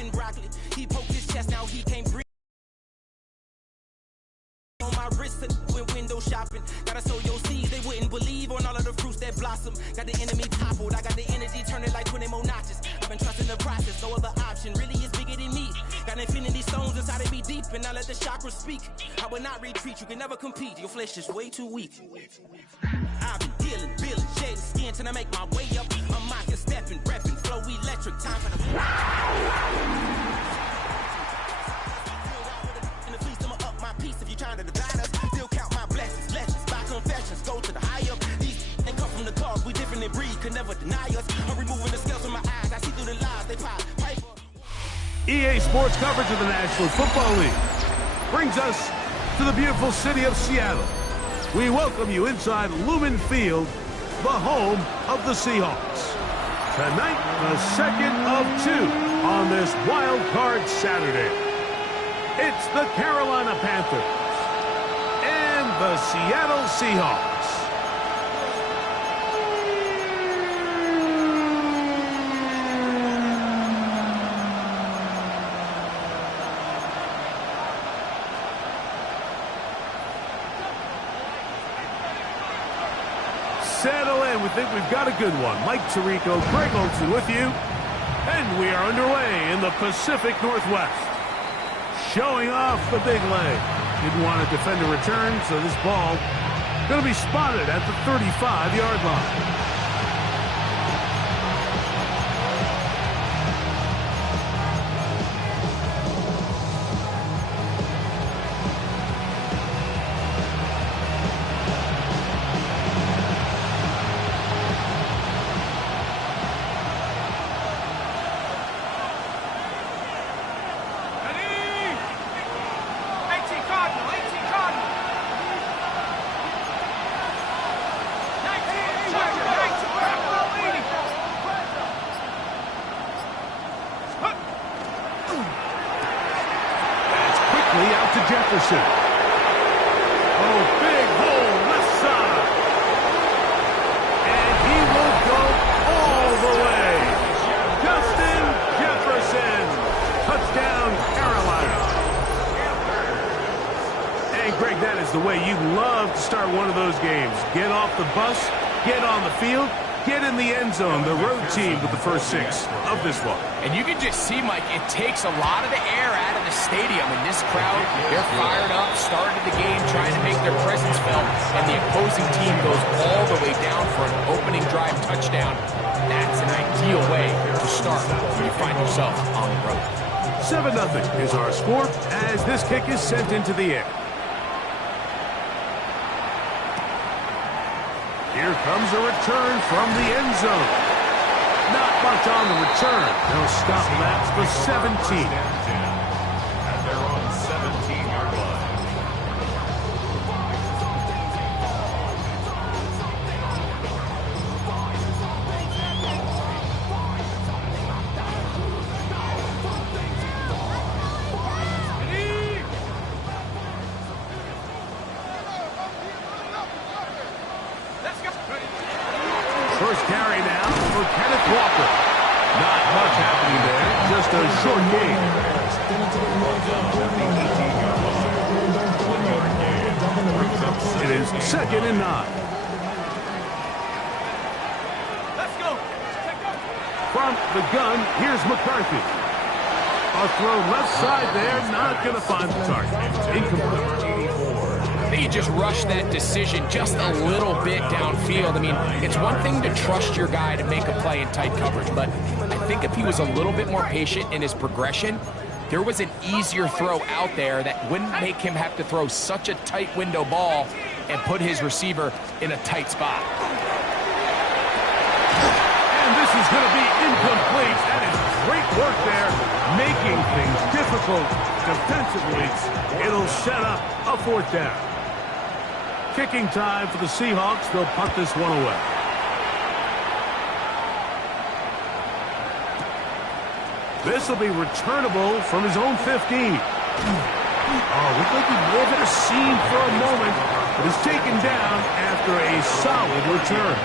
and broccoli. He poked his chest, now he can't breathe. On my wrist and went window shopping. Gotta sow your seeds, they wouldn't believe on all of the fruits that blossom. Got the enemy toppled, I got the energy turning like 20 more notches. I've been trusting the process, no other option really is bigger than me. Got infinity stones inside of me deep, and I let the chakras speak. I will not retreat, you can never compete, your flesh is way too weak. I've been dealing, building, shedding skin till I make my way up. I'm mocking, stepping, repping, flow electric, time for the in the fleece, I'ma up my piece. If you're trying to divide us, still count my blessings, lessons, by confessions, go to the high up. These ain't come from the cause, we different in breed, could never deny us. I'm removing the scales from my eyes, I see through the lies, they pop, pipe. EA Sports coverage of the National Football League brings us to the beautiful city of Seattle. We welcome you inside Lumen Field, the home of the Seahawks. Tonight, the second of two on this Wild Card Saturday. It's the Carolina Panthers and the Seattle Seahawks. Settle in. We think we've got a good one. Mike Tirico, Greg Olsen with you. And we are underway in the Pacific Northwest. Showing off the big leg. Didn't want to defend a return, so this ball going to be spotted at the 35-yard line. Out to Jefferson. Oh, big hole left side. And he will go all the way. Justin Jefferson. Touchdown, Carolina. And Greg, that is the way you love to start one of those games. Get off the bus, get on the field, get in the end zone. The road team with the first 6 of this one. And you can just see, Mike, it takes a lot of the air out of the stadium. And this crowd, they're fired up, started the game, trying to make their presence felt. And the opposing team goes all the way down for an opening drive touchdown. That's an ideal way to start when you find yourself on the road. 7-0 is our score as this kick is sent into the air. Here comes a return from the end zone. Not much on the return. They'll stop that for 17. At their own 17-yard line. First carry now for Kenneth Walker. Not much happening there, just a short gain. It is 2nd and 9. Let's go. From the gun, here's McCarthy. A throw left side there, not going to find the target. Incomplete. He just rushed that decision just a little bit downfield. I mean, it's one thing to trust your guy to make a play in tight coverage, but I think if he was a little bit more patient in his progression, there was an easier throw out there that wouldn't make him have to throw such a tight window ball and put his receiver in a tight spot. And this is going to be incomplete. That is great work there, making things difficult defensively. It'll set up a 4th down. Kicking time for the Seahawks. They'll punt this one away. This will be returnable from his own 15. Oh, looked like he may have hit a seam for a moment, but is taken down after a solid return.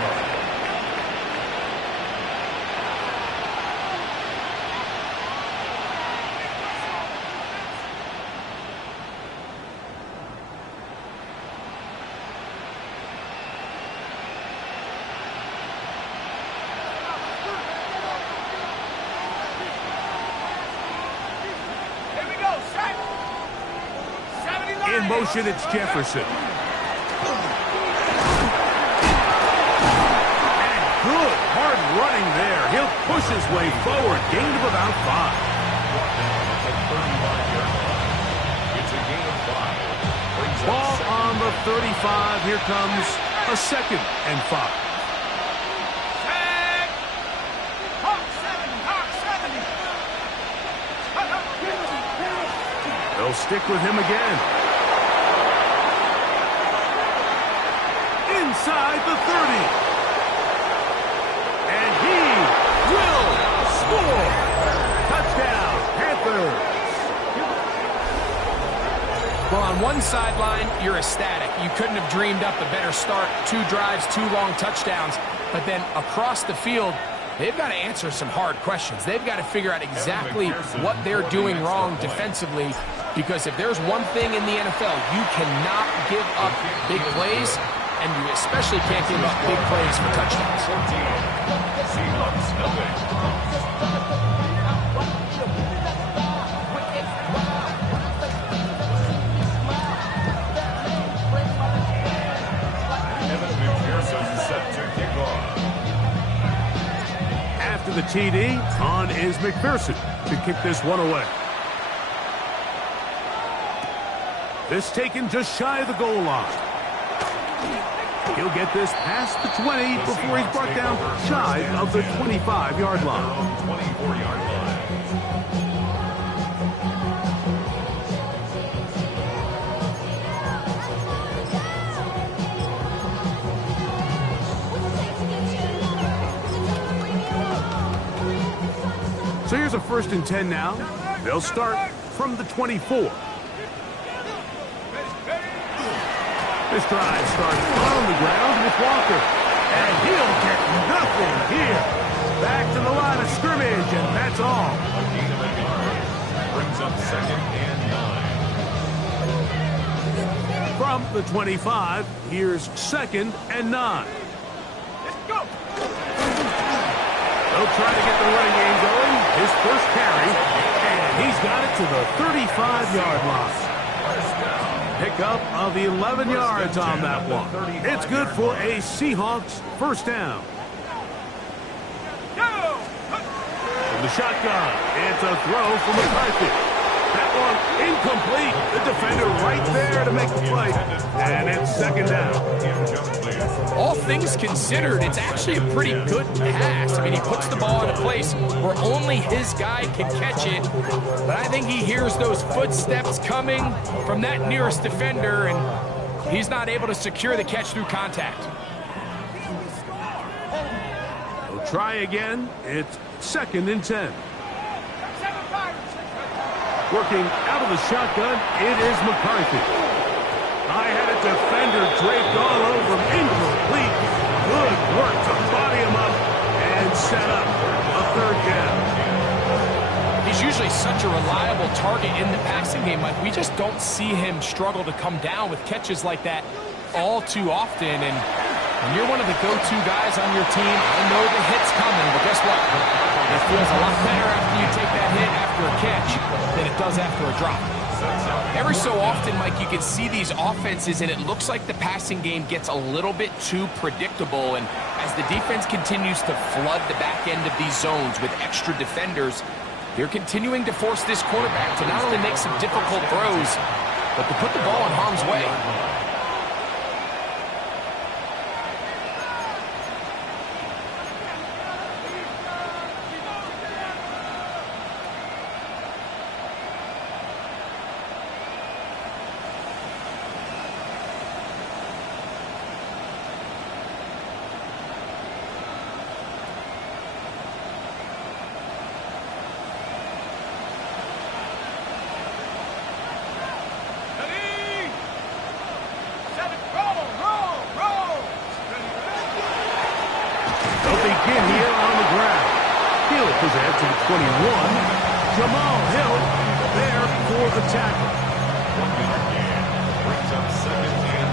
In motion, it's Jefferson. And good, hard running there. He'll push his way forward. Gain of about 5. It's a gain of 5. Ball on the 35. Here comes a 2nd and 5. They'll stick with him again. Inside the 30. And he will score. Touchdown, Panthers. Well, on one sideline, you're ecstatic. You couldn't have dreamed up a better start. 2 drives, 2 long touchdowns. But then across the field, they've got to answer some hard questions. They've got to figure out exactly what they're doing wrong defensively, because if there's one thing in the NFL, you cannot give up big plays, and you especially can't give up big plays for touchdowns. After the TD, on is McPherson to kick this one away. This taken just shy of the goal line. He'll get this past the 20 before he's brought down shy of the 25-yard line. 24-yard line. So here's a 1st and 10 now. They'll start from the 24. This drive starts on the ground with Walker. And he'll get nothing here. Back to the line of scrimmage, and that's all. A gain of a yard. Brings up 2nd and 9. From the 25, here's 2nd and 9. Let's go. They'll try to get the running game going. His first carry, and he's got it to the 35-yard line. Pickup of 11 yards on that one. It's good for a Seahawks 1st down. From the shotgun, it's a throw from McCarthy. That one incomplete. The defender right there to make the play. And it's 2nd down. All things considered, it's actually a pretty good pass. I mean, he puts the ball in a place where only his guy can catch it. But I think he hears those footsteps coming from that nearest defender, and he's not able to secure the catch through contact. They'll try again. It's 2nd and 10. Working out of the shotgun, it is McCarthy. I had a defender draped all over him. Incomplete. Good work to body him up and set up a 3rd down. He's usually such a reliable target in the passing game. Like, we just don't see him struggle to come down with catches like that all too often. And when you're one of the go-to guys on your team, I know the hit's coming, but guess what? It feels a lot better after you take that hit after a catch than it does after a drop. Every so often, Mike, you can see these offenses, and it looks like the passing game gets a little bit too predictable. And as the defense continues to flood the back end of these zones with extra defenders, they're continuing to force this quarterback to not only make some difficult throws, but to put the ball in harm's way. Begin here on the ground. Hill presents to the 21. Jamal Hill there for the tackle. 1-yard gain. Brings up 2nd and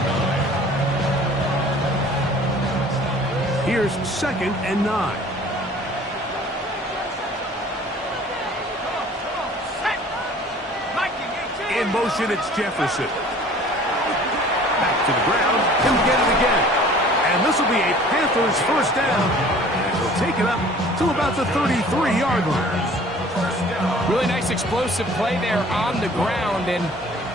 9. Here's 2nd and 9. In motion, it's Jefferson. To the ground. He'll get it again. And this will be a Panthers first down. And he'll take it up to about the 33-yard line. Really nice explosive play there on the ground. And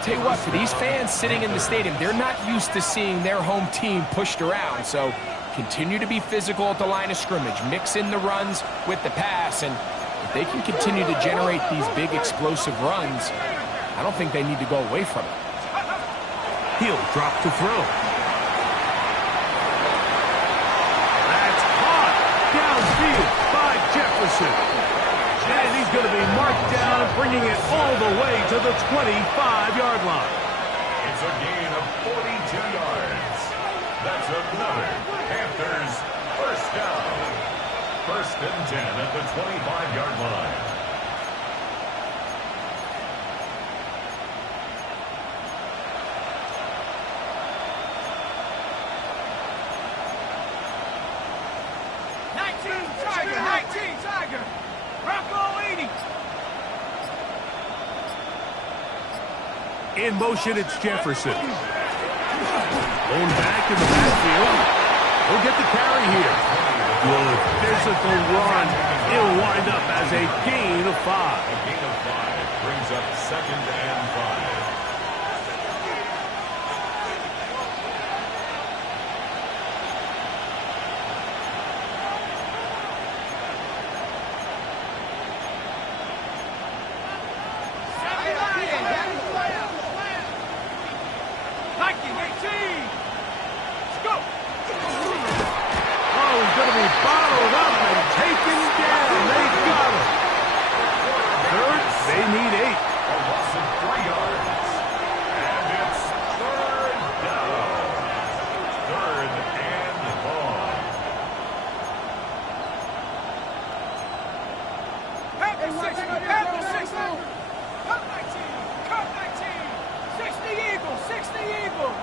tell you what, for these fans sitting in the stadium, they're not used to seeing their home team pushed around. So continue to be physical at the line of scrimmage. Mix in the runs with the pass. And if they can continue to generate these big explosive runs, I don't think they need to go away from it. He'll drop to throw. That's caught downfield by Jefferson. And he's going to be marked down, bringing it all the way to the 25-yard line. It's a gain of 42 yards. That's another Panthers first down. 1st and 10 at the 25-yard line. Tiger. Rocco 80. In motion, it's Jefferson. Going back in the backfield. He'll get the carry here. Good physical run. It'll wind up as a gain of 5. A gain of 5 brings up 2nd and 5. Bottled up and taken down. They got him. Third, they need 8. A loss of 3 yards. And it's 3rd down. 3rd and long. Panther 60. Cut 19. 60 Eagles.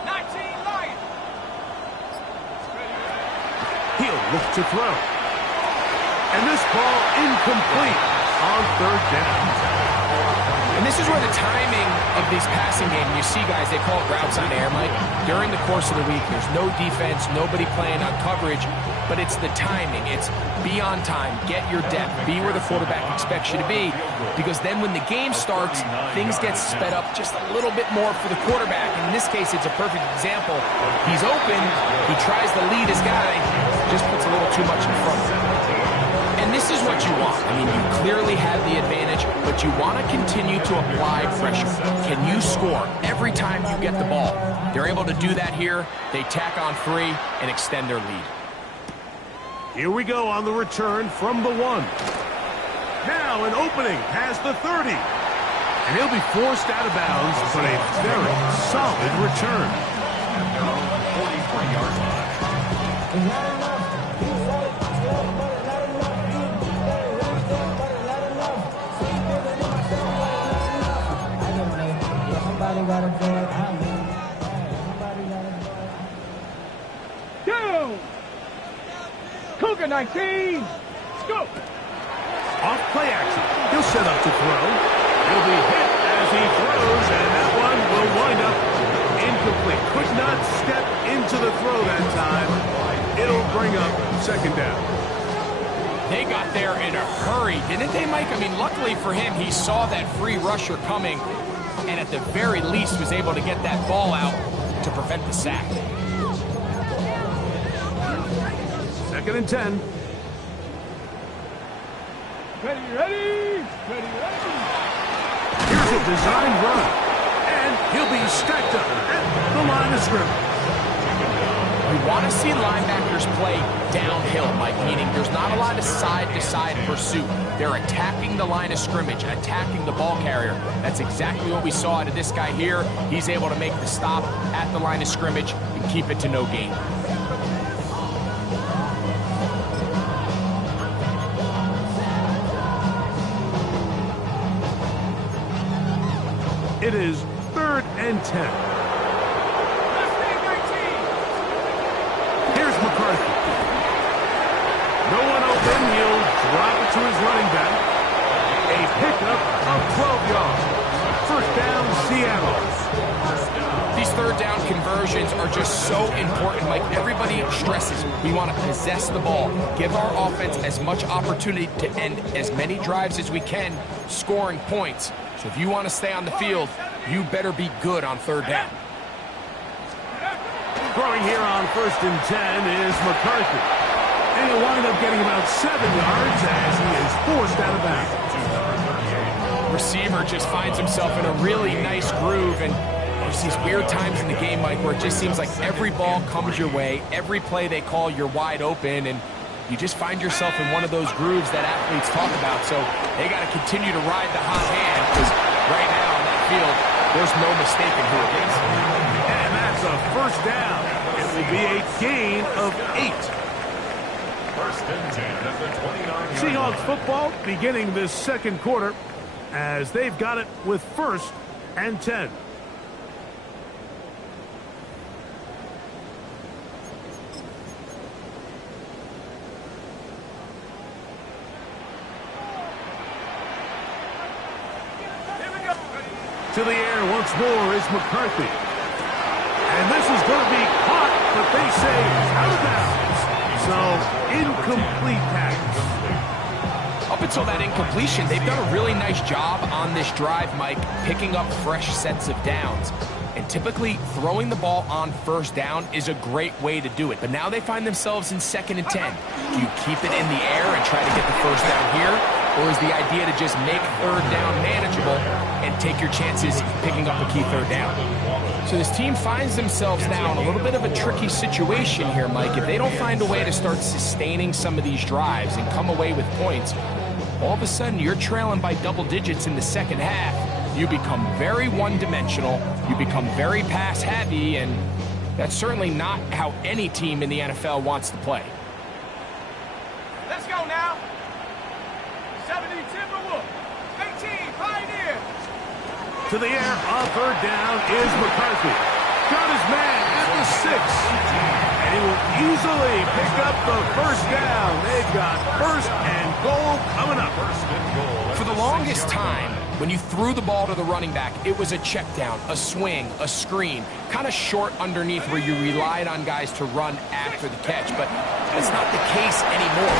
19 Lions. He'll look to throw. And this ball incomplete on 3rd down. And this is where the timing of these passing games, you see guys, they call it routes on air, Mike. During the course of the week, there's no defense, nobody playing on coverage, but it's the timing. It's be on time, get your depth, be where the quarterback expects you to be, because then when the game starts, things get sped up just a little bit more for the quarterback. And in this case, it's a perfect example. He's open, he tries to lead his guy, just puts a little too much in front of him. And this is what you want. I mean, you clearly have the advantage, but you want to continue to apply pressure. Can you score every time you get the ball? They're able to do that here. They tack on 3 and extend their lead. Here we go on the return from the 1. Now an opening past the 30. And he'll be forced out of bounds, but a very solid return. 43-yard line. Down. Cougar 19. Scoop. Off play action. He'll set up to throw. He'll be hit as he throws, and that one will wind up incomplete. Could not step into the throw that time. It'll bring up 2nd down. They got there in a hurry, didn't they, Mike? I mean, luckily for him, he saw that free rusher coming, and at the very least was able to get that ball out to prevent the sack. 2nd and 10. Ready. Here's a design run, and he'll be stacked up at the line of scrimmage. You want to see linebackers play downhill, Mike, meaning there's not a lot of side-to-side pursuit. They're attacking the line of scrimmage, attacking the ball carrier. That's exactly what we saw out of this guy here. He's able to make the stop at the line of scrimmage and keep it to no gain. It is 3rd and 10. Here's McCarthy. No one open. He'll drop it to his running back. a pickup of 12 yards. First down, Seattle. These third down conversions are just so important. Like everybody stresses, we want to possess the ball, give our offense as much opportunity to end as many drives as we can, scoring points. So if you want to stay on the field, you better be good on third down. Throwing here on 1st and 10 is McCarthy. And he'll wind up getting about 7 yards as he is forced out of bounds. Receiver just finds himself in a really nice groove, and there's these weird times in the game, Mike, where it just seems like every ball comes your way, every play they call, you're wide open, and you just find yourself in one of those grooves that athletes talk about. So they got to continue to ride the hot hand, because right now on that field, there's no mistaking who it is. And that's a first down. It will be a gain of 8. 1st and 10 at the 29-yard Seahawks football beginning this second quarter as they've got it with 1st and 10. To the air once more is McCarthy. And this is going to be caught, but they say out of bounds. So, incomplete pass. Up until that incompletion, they've done a really nice job on this drive, Mike, picking up fresh sets of downs. And typically, throwing the ball on 1st down is a great way to do it. But now they find themselves in 2nd and 10. Do you keep it in the air and try to get the 1st down here? Or is the idea to just make 3rd down manageable and take your chances picking up a key 3rd down? So this team finds themselves now in a little bit of a tricky situation here, Mike. If they don't find a way to start sustaining some of these drives and come away with points, all of a sudden you're trailing by double digits in the second half. You become very one-dimensional, you become very pass-heavy, and that's certainly not how any team in the NFL wants to play. Let's go now. 70 Timberwolves, 18 Pioneers. To the air on 3rd down is McCarthy. Got his man at the 6. And he will easily pick up the 1st down. They've got 1st and goal coming up. 1st and goal. For the longest time, when you threw the ball to the running back, it was a check down, a swing, a screen, kind of short underneath where you relied on guys to run after the catch. But that's not the case anymore.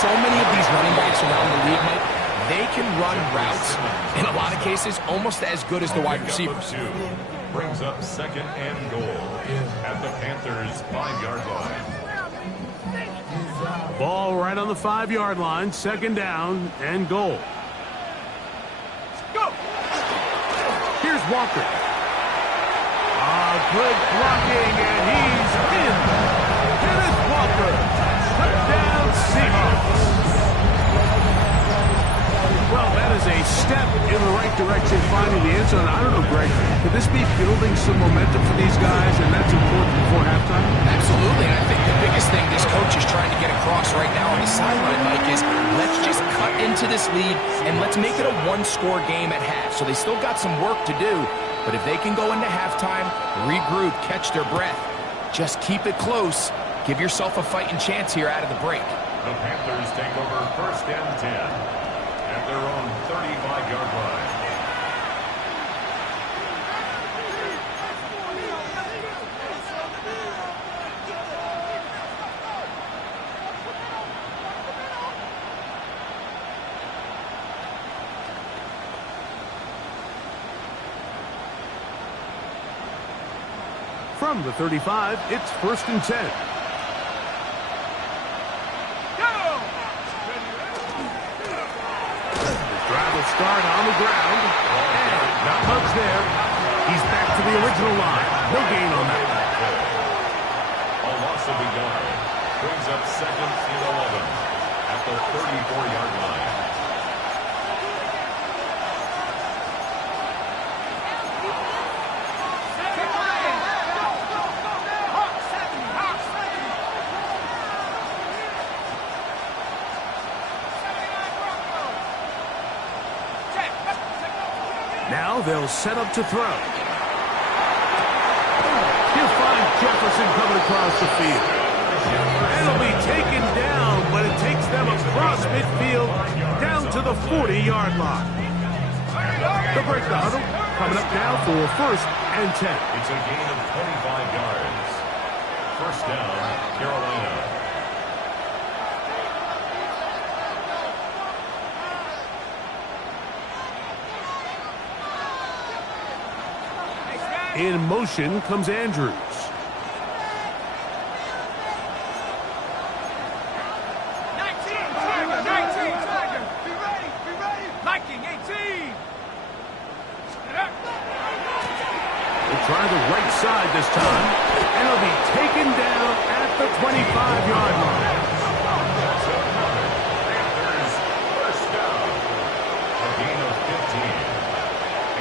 So many of these running backs around the league, Mike, they can run routes, in a lot of cases, almost as good as the wide receivers. Brings up 2nd and goal at the Panthers' 5-yard line. Ball right on the 5-yard line, 2nd down and goal. Go. Here's Walker. Good blocking, and he's in. Kenneth Walker. Touchdown, Seahawks. Well, that is a step in the right direction, finding the end zone. I don't know, Greg, could this be building some momentum for these guys, and that's important before halftime? Absolutely, and I think the biggest thing this coach is trying to get across right now on the sideline, Mike, is let's just cut into this lead, and let's make it a one-score game at half. So they still got some work to do, but if they can go into halftime, regroup, catch their breath, just keep it close, give yourself a fighting chance here out of the break. The Panthers take over 1st and 10 at their own 35-yard line. From the 35, it's 1st and 10. Drive will start on the ground. And not much there. He's back to the original line. No gain on that. A loss of a yard. Brings up 2nd and 11 at the 34-yard line. Now they'll set up to throw. He'll find Jefferson coming across the field. It'll be taken down, but it takes them across midfield down to the 40-yard line. To break the huddle, coming up now for 1st and 10. It's a gain of 25 yards. 1st down, Carolina. In motion comes Andrews. 19, Tiger. Be ready. Viking, 18. We'll try the right side this time, and he'll be taken down at the 25-yard line. That's another Panthers 1st down. A gain of 15.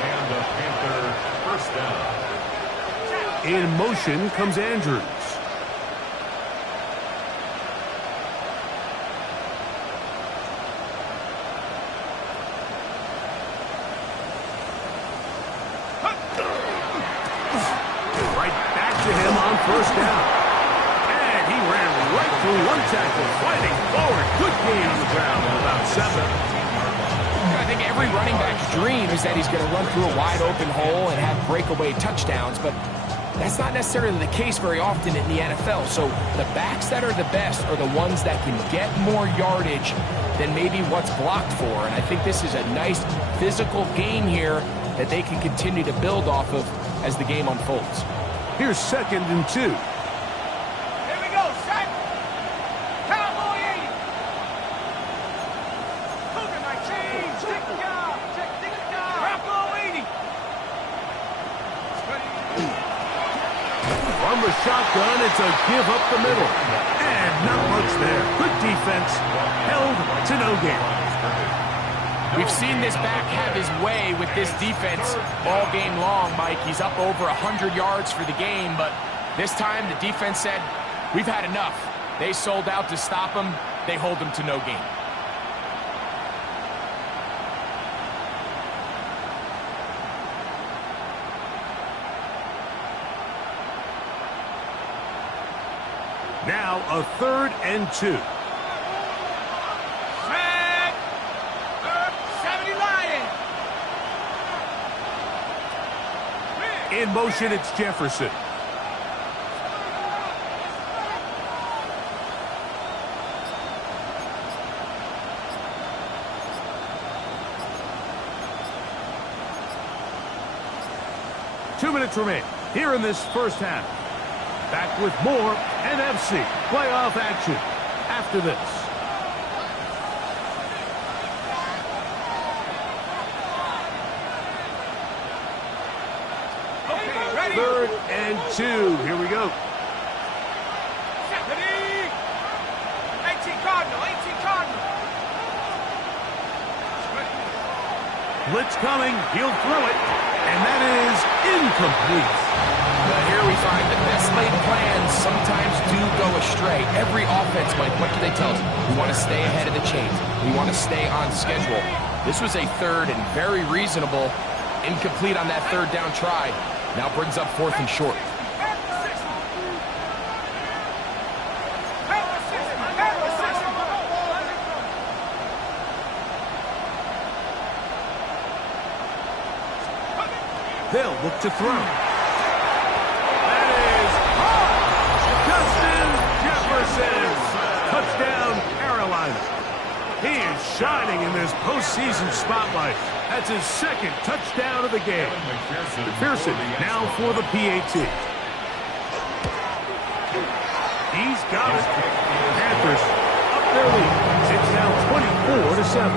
And a Panther 1st down. In motion comes Andrews. Right back to him on 1st down. And he ran right through one tackle, fighting forward. Good gain on the ground of about 7. I think every running back's dream is that he's going to run through a wide open hole and have breakaway touchdowns, but that's not necessarily the case very often in the NFL. So the backs that are the best are the ones that can get more yardage than maybe what's blocked for. And I think this is a nice physical game here that they can continue to build off of as the game unfolds. Here's 2nd and 2. Here we go, set. Cowboy 80. Cougar 19. Stick the guy. Bravo 80. From the shotgun, it's a give up the middle. And not much there. Good defense. Held to no gain. We've seen this back have his way with this defense all game long, Mike. He's up over 100 yards for the game, but this time the defense said, we've had enough. They sold out to stop him. They hold him to no gain. Now a 3rd and 2. Set. 70 Lions. In motion, it's Jefferson. Two minutes remain here in this 1st half. Back with more NFC playoff action after this. Okay, ready. 3rd and 2. Here we go. 18 Cardinal. Blitz coming. He'll throw it. And that is incomplete. But here we find the best laid plans sometimes do go astray. Every offense, Mike, what do they tell us? We want to stay ahead of the chains. We want to stay on schedule. This was a 3rd and very reasonable. Incomplete on that 3rd down try. Now brings up 4th and short. They'll look to throw. That is Justin Jefferson. Touchdown, Carolina. He is shining in this postseason spotlight. That's his 2nd touchdown of the game. McPherson now for the PAT. He's got it. Panthers up their lead. It's now 24-7.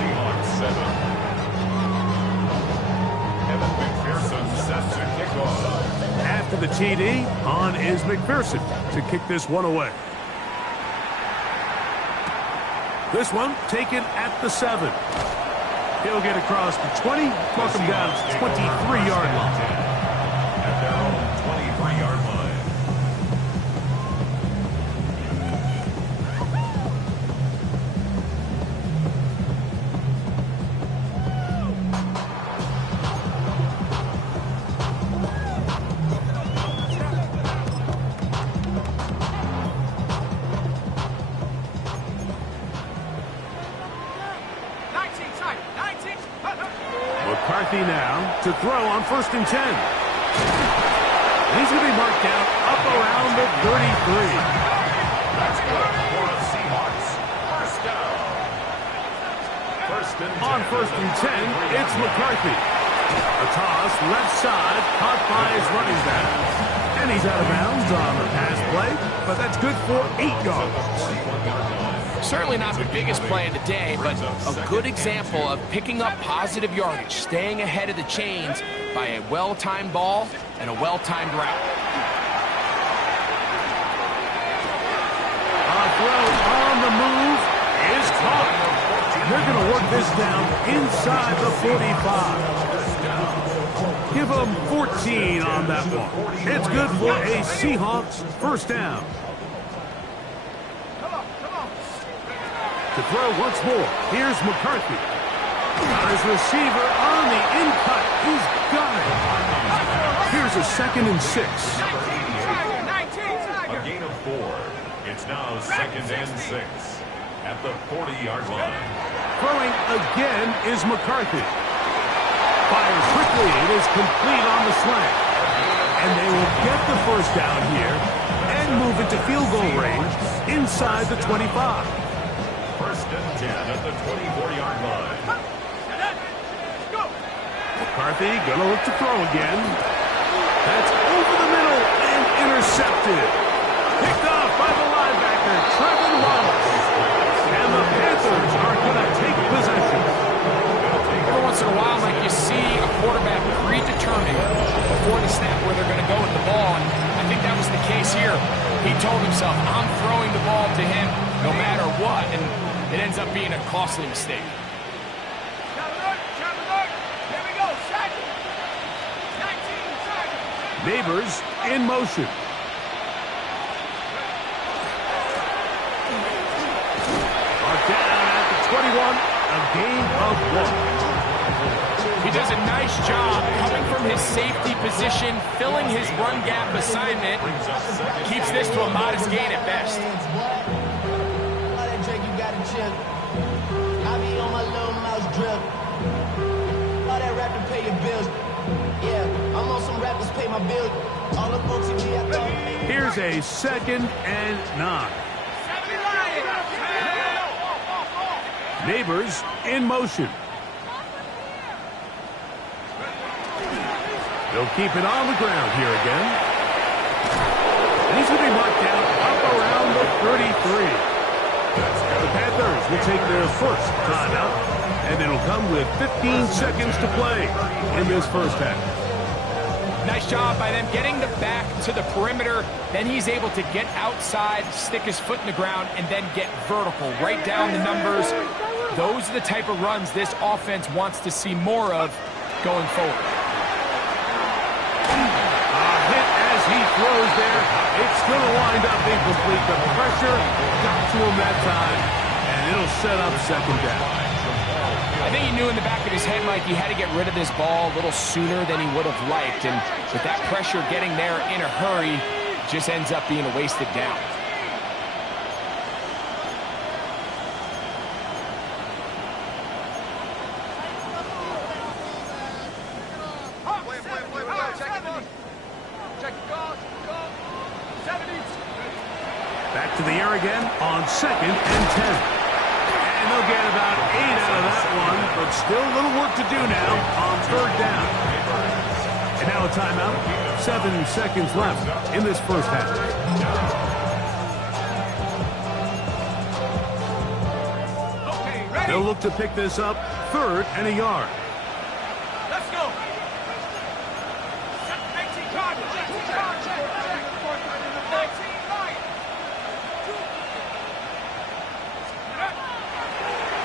Seahawks 7. After the TD, on is McPherson to kick this one away. This one taken at the 7. He'll get across the 20, mark him down to 23-yard line. At their own 23-yard line. McCarthy now to throw on 1st and 10. And he's going to be marked out up around the 33. That's good for the Seahawks. First down. On 1st and 10, it's McCarthy. A toss left side, caught by his running back. And he's out of bounds on the pass play, but that's good for 8 yards. Certainly not the biggest play of the day, but a good example of picking up positive yardage, staying ahead of the chains by a well-timed ball and a well-timed route. A throw on the move is caught. They're going to work this down inside the 45. Give them 14 on that one. It's good for a Seahawks first down. To throw once more, here's McCarthy. His receiver on the in-cut. He's got it. Here's a 2nd and 6. A gain of 4. It's now 2nd and 6 at the 40-yard line. Throwing again is McCarthy. Fires quickly. It is complete on the slant. And they will get the first down here and move into field goal range inside the 25. 1st and 10 at the 24-yard line. McCarthy going to look to throw again. That's over the middle and intercepted. Picked off by the linebacker, Trevor Wallace. And the Panthers are going to take possession. Every once in a while, Mike, you see a quarterback predetermined before the snap where they're going to go with the ball, and I think that was the case here. He told himself, I'm throwing the ball to him no matter what, and it ends up being a costly mistake. Neighbors in motion. Down at the 21, a gain of 1. He does a nice job coming from his safety position, filling his run gap assignment. Keeps this to a modest gain at best. Here's a 2nd and 9. Neighbors in motion. They'll keep it on the ground here again. And he's going to be marked down up around the 33. The Panthers will take their first timeout, and it'll come with 15 seconds to play in this first half. Nice job by them getting the back to the perimeter. Then he's able to get outside, stick his foot in the ground, and then get vertical. Right down the numbers. Those are the type of runs this offense wants to see more of going forward. A hit as he throws there. It's going to wind up incomplete. The pressure got to him that time, and it'll set up 2nd down. I think he knew in the back of his head, Mike, he had to get rid of this ball a little sooner than he would have liked. And with that pressure getting there in a hurry, just ends up being a wasted down. Back to the air again on 2nd and 10. And they'll get about 8 out of that one, but still a little work to do now on 3rd down. And now a timeout. 7 seconds left in this first half. They'll look to pick this up 3rd and a yard. Let's go.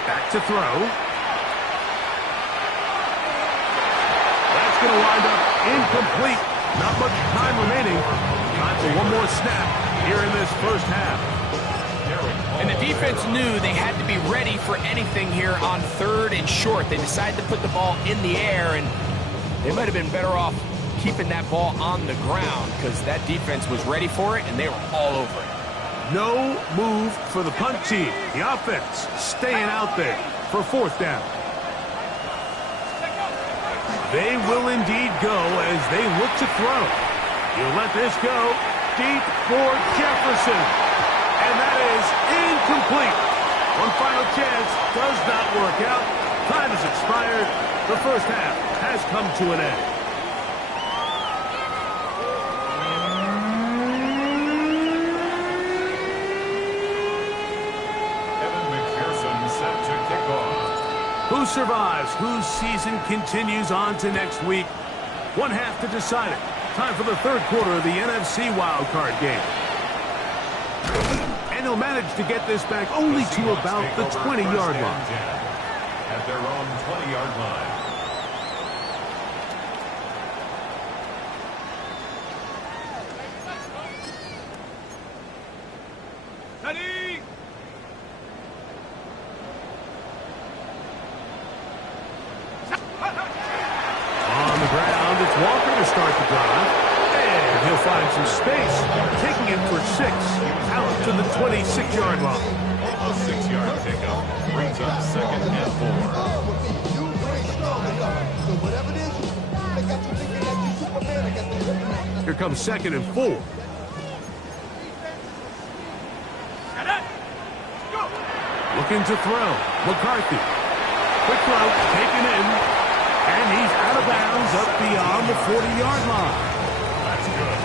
Back to throw. That's going to wind up incomplete. Not much time remaining. Time for one more snap here in this first half. And the defense knew they had to be ready for anything here on 3rd and short. They decided to put the ball in the air, and they might have been better off keeping that ball on the ground because that defense was ready for it, and they were all over it. No move for the punt team. The offense staying out there for 4th down. They will indeed go as they look to throw. He'll let this go deep for Jefferson. And that is incomplete. One final chance does not work out. Time has expired. The first half has come to an end. Who survives? Whose season continues on to next week? One half to decide it. Time for the third quarter of the NFC Wildcard game. And he'll manage to get this back only to about the 20-yard line. At their own 20-yard line. Start the drive, and he'll find some space, taking it for 6, out to the 26-yard line. A 6-yard pickup brings up 2nd and 4. Here comes 2nd and 4. Looking to throw. McCarthy. Quick throw, taken in. And he's out of bounds up beyond the 40-yard line. That's good.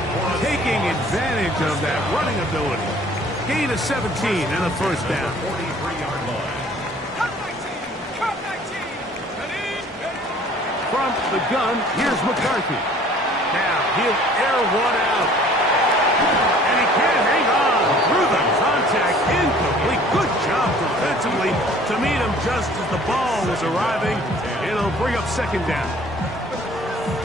Taking advantage of that running ability. Gain of 17 and a first down. 43-yard line. From the gun, here's McCarthy. Now he'll air one out. And he can't hang on through the contact. Incomplete. Good job defensively to meet him just as the ball was arriving. It'll bring up 2nd down.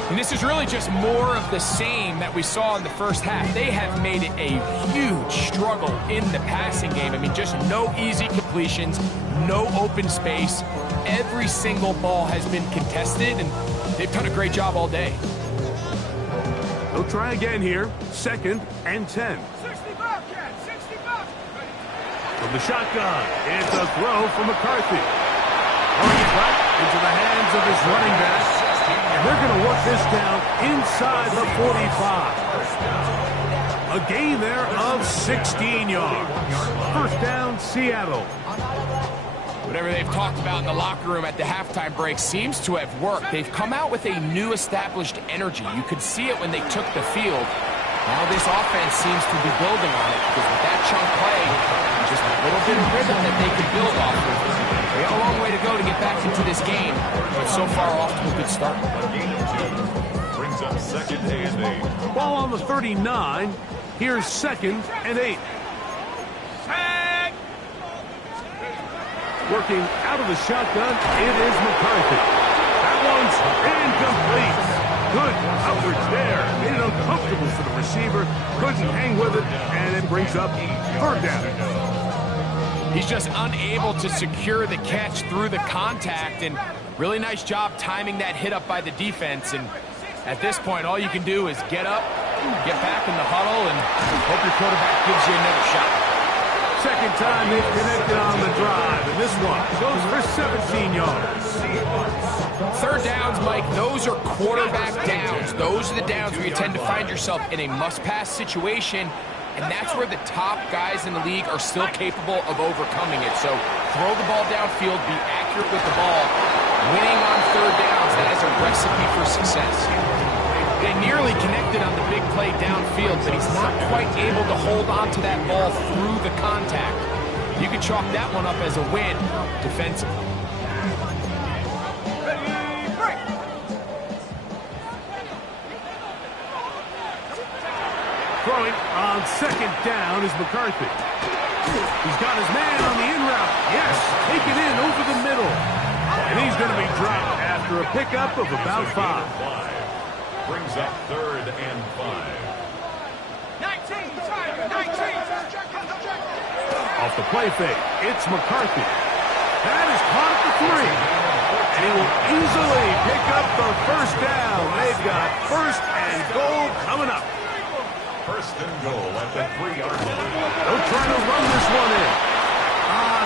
And this is really just more of the same that we saw in the first half. They have made it a huge struggle in the passing game. I mean, just no easy completions, no open space. Every single ball has been contested, and they've done a great job all day. They'll try again here. 2nd and 10. 60 Bobcat, 60 Bobcat. From the shotgun, it's a throw from McCarthy. Throwing it right into the hands of his running back. And they're going to work this down inside the 45. A gain there of 16 yards. First down, Seattle. Whatever they've talked about in the locker room at the halftime break seems to have worked. They've come out with a new established energy. You could see it when they took the field. Now this offense seems to be building on it because with that chunk play, just a little bit of rhythm that they could build off of. They got a long way to go to get back into this game, but so far off to a good start. A gain of 2 brings up 2nd and 8. Ball on the 39. Here's 2nd and 8. Working out of the shotgun, it is McCarthy. That one's incomplete. Good coverage there. Made it uncomfortable for the receiver. Couldn't hang with it, and it brings up 3rd down. He's just unable to secure the catch through the contact, and really nice job timing that hit up by the defense. And at this point, all you can do is get up, get back in the huddle, and hope your quarterback gives you another shot. 2nd time they've connected on the drive, and this one goes for 17 yards. 3rd downs, Mike, those are quarterback downs. Those are the downs where you tend to find yourself in a must-pass situation, and that's where the top guys in the league are still capable of overcoming it. So throw the ball downfield, be accurate with the ball. Winning on 3rd downs, that is a recipe for success. They nearly connected on the big play downfield, but he's not quite able to hold on to that ball through the contact. You can chalk that one up as a win defensively. Throwing on 2nd down is McCarthy. He's got his man on the in route. Yes, taken in over the middle. And he's going to be dropped after a pickup of about 5. Brings up 3rd and 5. 19, Tiger, 19. Off the play fake, it's McCarthy. That is caught at the 3. And he will easily pick up the 1st down. They've got 1st and goal coming up. 1st and goal at the 3-yard line. They'll try to run this one in.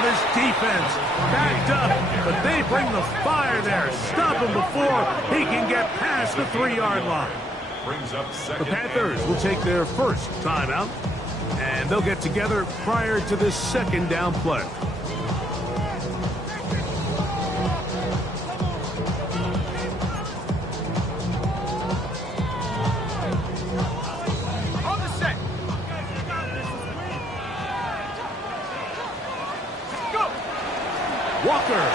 this defense. Backed up, but they bring the fire there. Stop him before he can get past the 3-yard line. The Panthers will take their first timeout, and they'll get together prior to this second down play. On the set. Go. Walker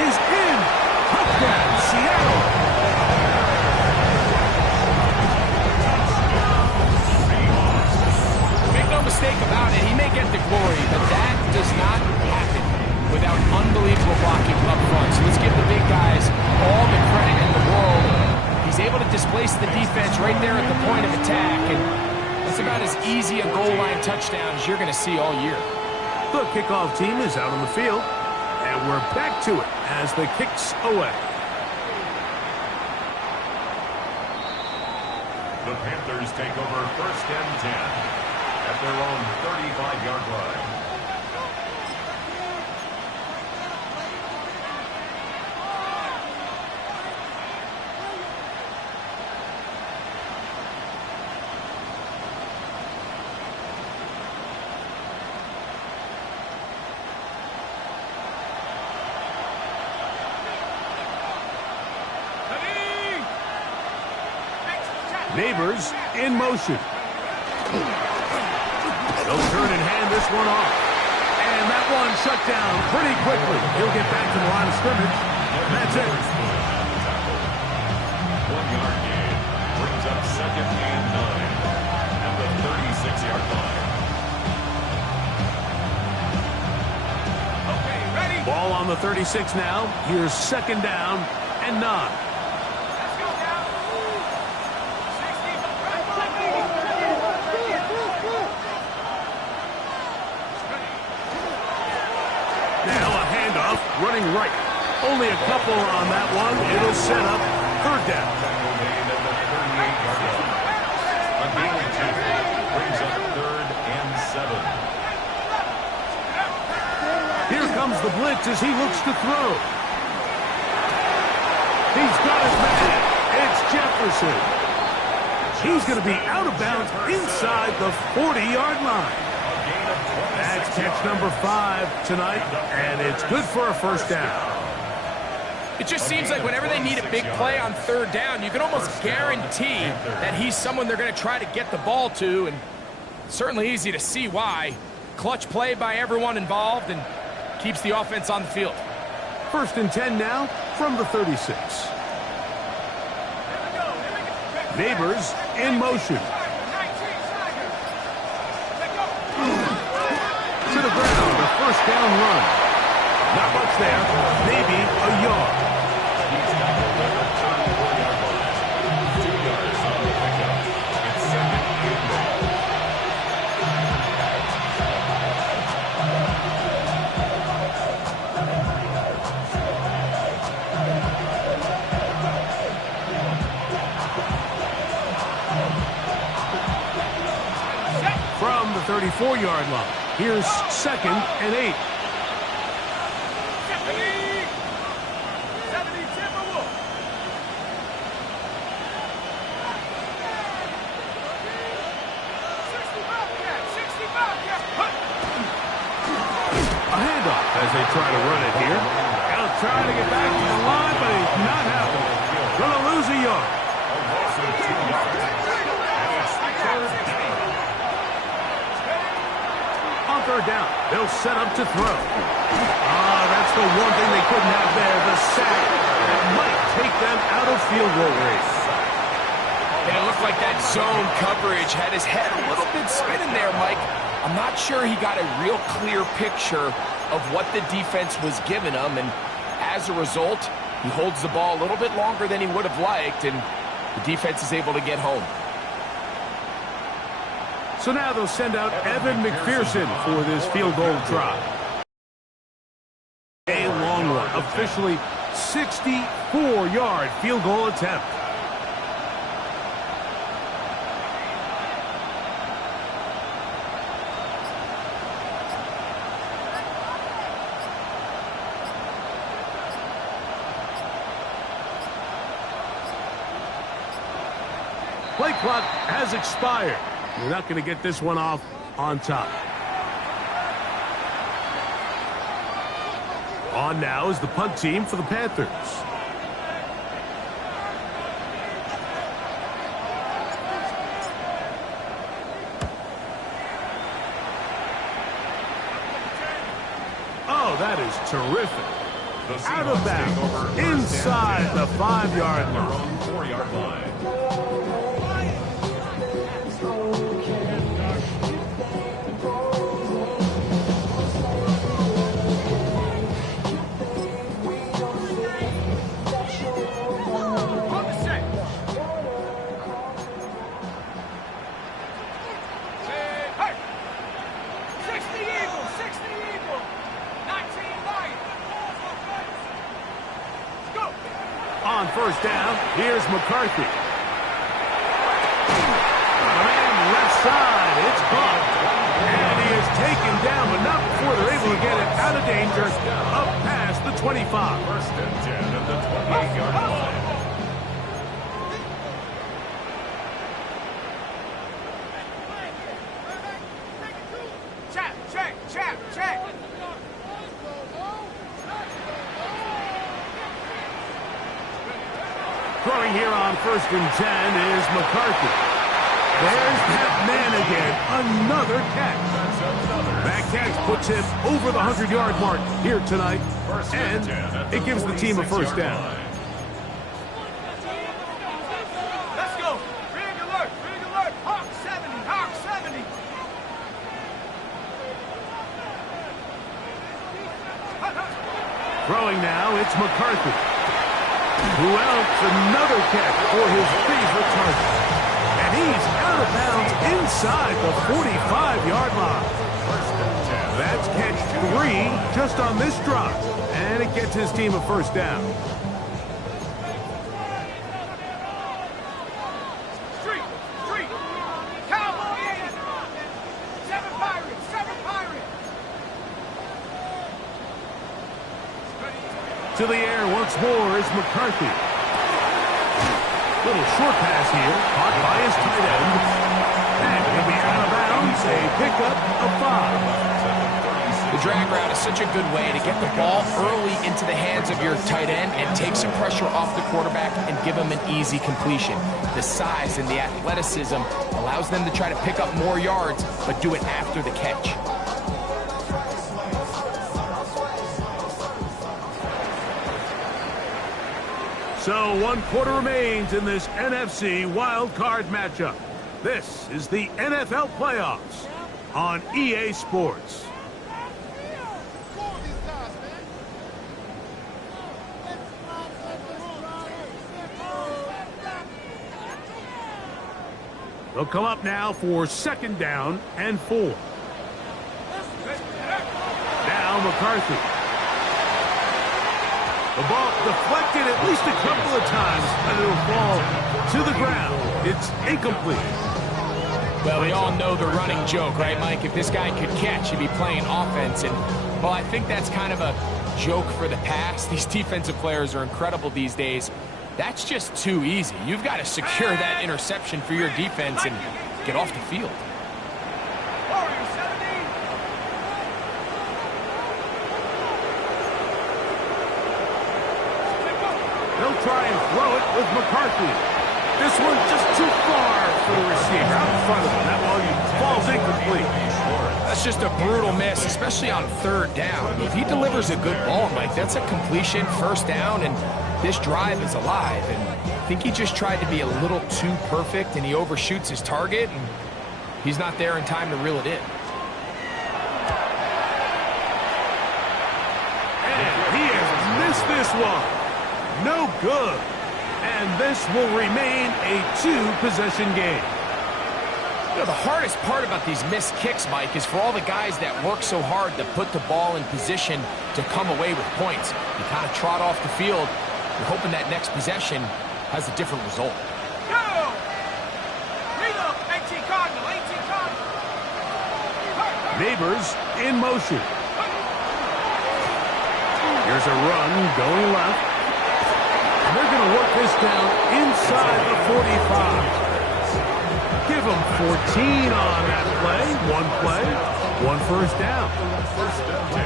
is in. Touchdown, Seattle. Mistake about it, he may get the glory, but that does not happen without unbelievable blocking up front. So let's give the big guys all the credit in the world. He's able to displace the defense right there at the point of attack, and that's about as easy a goal line touchdown as you're going to see all year. The kickoff team is out on the field, and we're back to it as the kick's away. The Panthers take over 1st and 10. At their own 35-yard line. Neighbors in motion. They'll turn and hand this one off. And that one shut down pretty quickly. He'll get back to the line of scrimmage. That's it. 1-yard gain brings up 2nd and 9 at the 36-yard line. Okay, ready? Ball on the 36 now. Here's 2nd down and 9. Let's go down. 60. Now a handoff, running right. Only a couple on that one. It'll set up 3rd down. Tackle made at the 38-yard line. A gain of 2 brings up 3rd and 7. Here comes the blitz as he looks to throw. He's got his man. It's Jefferson. He's going to be out of bounds inside the 40-yard line. That's catch number 5 tonight, and it's good for a 1st down. It just seems like whenever they need a big play on 3rd down, you can almost guarantee that he's someone they're going to try to get the ball to, and certainly easy to see why. Clutch play by everyone involved and keeps the offense on the field. 1st and 10 now from the 36. Neighbors in motion. To the ground, a 1st down run. Not much there, maybe a yard. He's tackled at the 34-yard line. 2 yards on the pickup. It's 2nd and 8. From the 34-yard line. Here's 2nd and 8. 70 Timberwolves. A handoff as they try to run it here. He'll try to get back to the line, but he's not happening. Gonna lose a yard. A loss of 2 yards. And it's 3rd down. On 3rd down, they'll set up to throw. That's the one thing they couldn't have there, the sack that might take them out of field goal range. And it looked like that zone coverage had his head a little bit spinning there, Mike. I'm not sure he got a real clear picture of what the defense was giving him, and as a result, he holds the ball a little bit longer than he would have liked, and the defense is able to get home. So now they'll send out Evan McPherson for this field goal try. A long one, officially 64-yard field goal attempt. Play clock has expired. You're not going to get this one off on top. On now is the punt team for the Panthers. Oh, that is terrific. Out of bounds, inside the 5-yard line. 4-yard line. On first down, here's McCarthy. The man left side, it's caught. And he is taken down, but not before they're able to get it out of danger, up past the 25. First and 10 at the 28-yard line. Check. Throwing here on first and 10 is McCarthy. There's that man again, another catch. That catch puts him over the 100-yard mark here tonight, and it gives the team a first down. Let's go. Rig alert. Hawk 70. Throwing now, it's McCarthy. Who else? Another catch for his favorite target. And he's out of bounds inside the 45-yard line. That's catch 3 just on this drive. And it gets his team a first down. Street. Cowboy 80. 7 Pirates. To the air once more is McCarthy. Little short pass here, caught by his tight end. And he'll be out of bounds, a pickup of 5. The drag route is such a good way to get the ball early into the hands of your tight end and take some pressure off the quarterback and give him an easy completion. The size and the athleticism allows them to try to pick up more yards, but do it after the catch. So 1 quarter remains in this NFC Wildcard matchup. This is the NFL playoffs on EA Sports. They'll come up now for 2nd down and 4. Now McCarthy. The ball deflected at least a couple of times, and it'll fall to the ground. It's incomplete. Well, we all know the running joke, right, Mike? If this guy could catch, he'd be playing offense. And, well, I think that's kind of a joke for the past. These defensive players are incredible these days. That's just too easy. You've got to secure that interception for your defense and get off the field. They'll try and throw it with McCarthy. This one's just too far for the receiver. Out in front of him. That one falls incomplete. That's just a brutal miss, especially on 3rd down. If he delivers a good ball, Mike, that's a completion, 1st down, and this drive is alive. And I think he just tried to be a little too perfect, and he overshoots his target, and he's not there in time to reel it in. And he has missed this one. No good. And this will remain a 2-possession game. You know, the hardest part about these missed kicks, Mike, is for all the guys that work so hard to put the ball in position to come away with points. You kind of trot off the field. You're hoping that next possession has a different result. Go! Read up, 18 Cardinal. Neighbors in motion. Here's a run going left. And they're going to work this down inside the 45. Give him 14 on that play, one first down.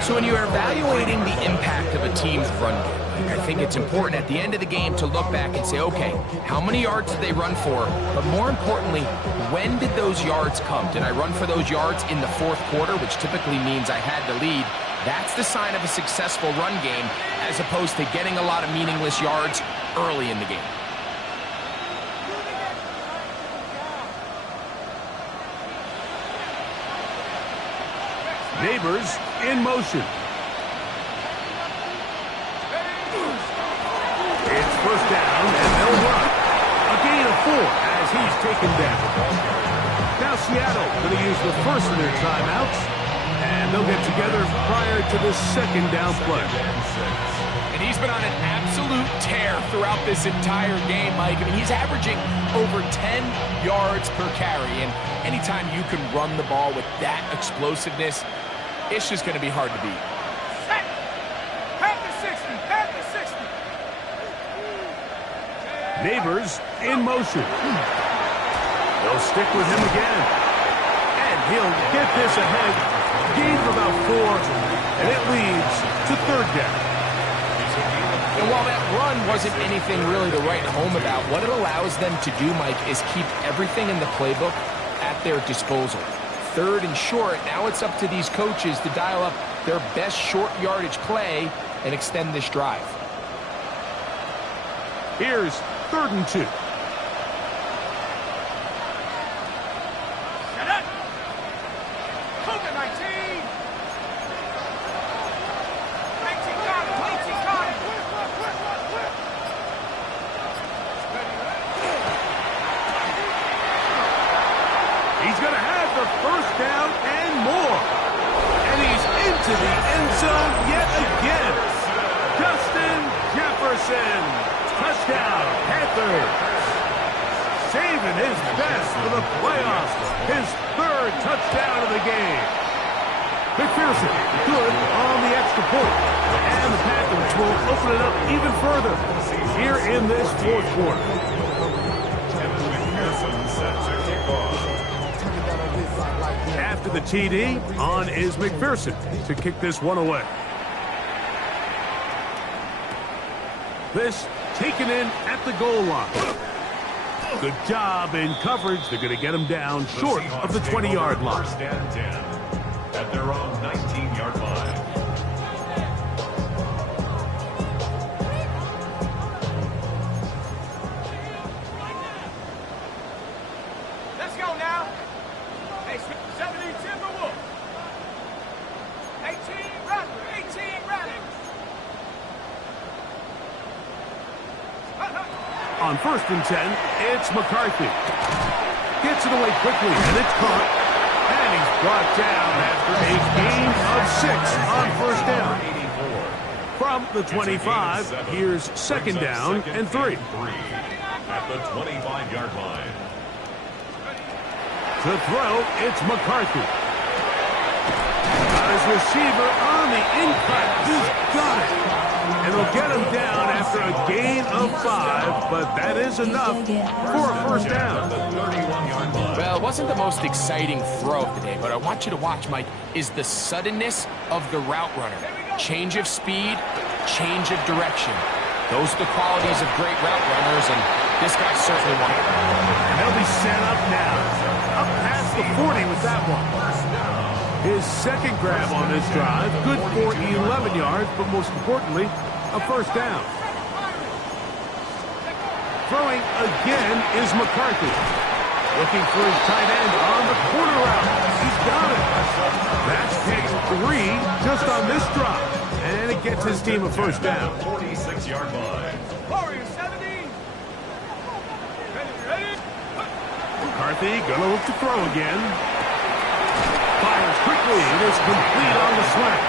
So when you're evaluating the impact of a team's run game, I think it's important at the end of the game to look back and say, okay, how many yards did they run for? But more importantly, when did those yards come? Did I run for those yards in the fourth quarter, which typically means I had the lead? That's the sign of a successful run game, as opposed to getting a lot of meaningless yards early in the game. Neighbors in motion. It's first down, and they'll run. A gain of 4 as he's taken down. Now Seattle going to use the first of their timeouts, and they'll get together prior to the second down play. And he's been on an absolute tear throughout this entire game, Mike. I mean, he's averaging over 10 yards per carry, and anytime you can run the ball with that explosiveness, it's just going to be hard to beat. Set. At the 60. At the 60. Neighbors in motion. They'll stick with him again. And he'll get this ahead. Gain of about 4, and it leads to third down. And while that run wasn't anything really to write home about, what it allows them to do, Mike, is keep everything in the playbook at their disposal. Third and short, now it's up to these coaches to dial up their best short yardage play and extend this drive. Here's 3rd and 2. Set up. Cougar 19. 19 got him. 19 got him. He's going to have the first down and more. And he's into the end zone yet again. Justin Jefferson. Touchdown, Panthers. Saving his best for the playoffs. His 3rd touchdown of the game. McPherson good on the extra point. And the Panthers will open it up even further here in this fourth quarter. After the TD, on is McPherson to kick this one away. This taken in at the goal line. Good job in coverage. They're going to get him down short of the 20-yard line. First and 10 at their own 19-yard line. Let's go now. Hey, 70 Timberwolf. 18 Rattler. 18 Rattler. On 1st and 10, it's McCarthy. Gets it away quickly, and it's caught. And he's brought down after a gain of 6 on first down. From the 25, here's 2nd down and 3. At the 25-yard line. To throw, it's McCarthy. Got his receiver on the in-cut. He's got it. And he'll get him down after a gain of 5, but that is enough for a first down. Well, it wasn't the most exciting throw of the day, but I want you to watch, Mike, is the suddenness of the route runner. Change of speed, change of direction. Those are the qualities of great route runners, and this guy's certainly one of them. And they'll be set up now. Up past the 40 with that one. His 2nd grab on this drive, good for 11 yards, but most importantly, a first down. Throwing again is McCarthy. Looking for his tight end on the corner route. He's got it. That's pick 3 just on this drop. And it gets his team a first down. 46-yard line. Warrior 70. Ready. McCarthy gonna look to throw again. Fires quickly. It is complete on the slant.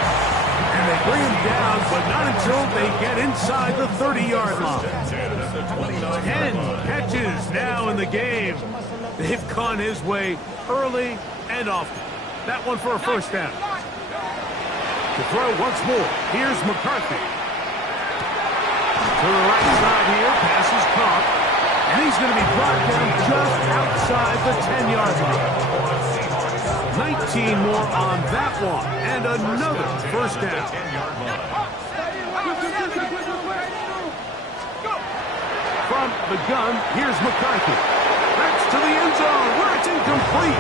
And they bring him down, but not until they get inside the 30-yard line. 10 catches now in the game. They've gone his way early and often. That one for a first down. To throw once more, here's McCarthy. To the right side here, pass is caught. And he's going to be brought down just outside the 10-yard line. 19 more on that one, and another first down. From the gun, here's McCarthy. That's to the end zone, where it's incomplete.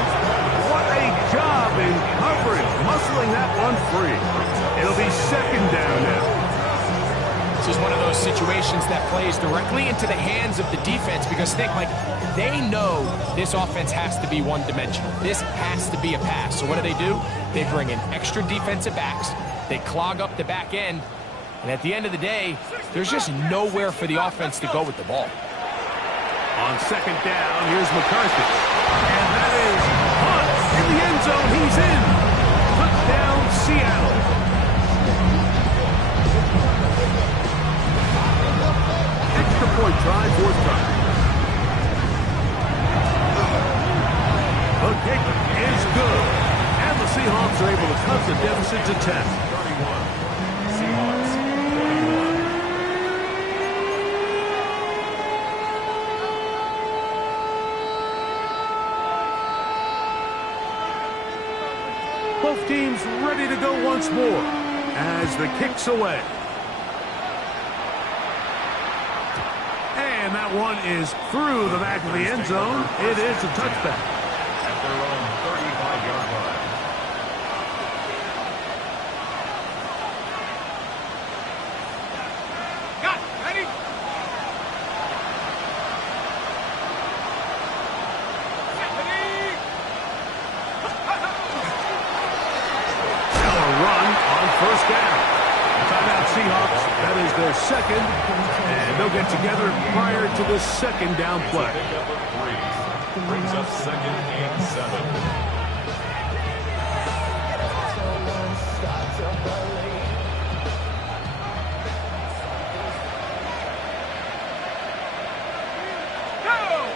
What a job in coverage, muscling that one free. It'll be second down now. This is one of those situations that plays directly into the hands of the defense because think, like, they know this offense has to be one-dimensional. This has to be a pass. So what do? They bring in extra defensive backs. They clog up the back end. And at the end of the day, there's just nowhere for the offense to go with the ball. On second down, here's McCarthy. And that is Hunt in the end zone. He's in. Touchdown, Seattle. Extra point try, fourth time. The kick is good. And the Seahawks are able to cut the deficit to 10. 31. Seahawks, 31. Both teams ready to go once more as the kick's away. And that one is through the back of the end zone. It is a touchback. At their own 35-yard line. Got it. Ready? Now a run on first down. Timeout Seahawks. That is their second. And they'll get together prior to the second down play. Pickup of 3. Brings up second and 7. Go!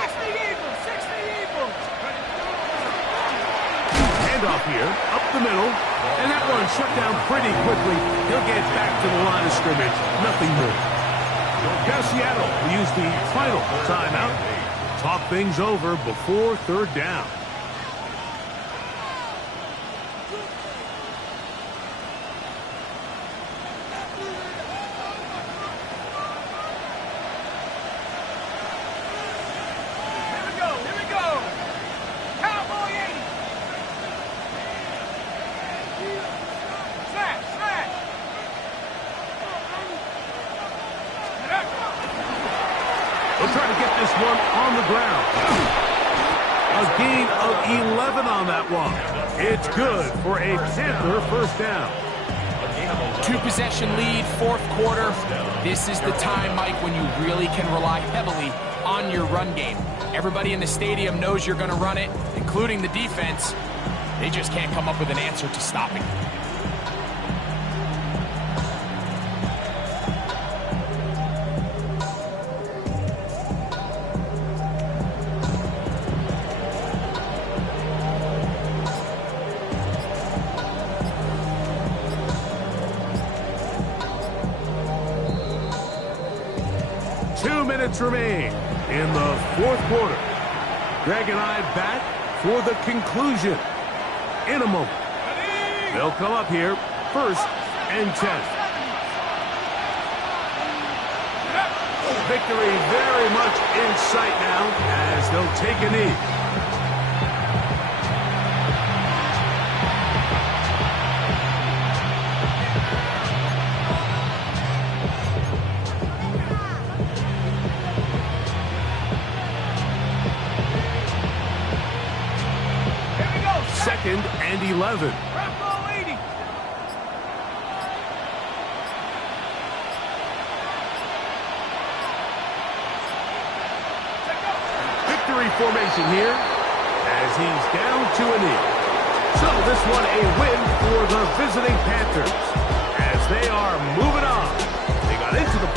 60 Eagles! 60 Eagles! Handoff here, up the middle. And that one shut down pretty quickly. He'll get back to the line of scrimmage. Nothing more. Now Seattle will use the final timeout. Talk things over before third down. Here we go! Cowboy 80! Snap! Snap! We'll try to get this one on the ground. A gain of 11 on that one. It's good for a Panther first down. 2-possession lead, fourth quarter. This is the time, Mike, when you really can rely heavily on your run game. Everybody in the stadium knows you're going to run it, including the defense. They just can't come up with an answer to stopping it. Remain in the fourth quarter. Greg and I back for the conclusion in a moment. They'll come up here, first and 10. Victory very much in sight now as they'll take a knee. Second and 11. Victory formation here as he's down to a knee. So this one a win for the visiting Panthers.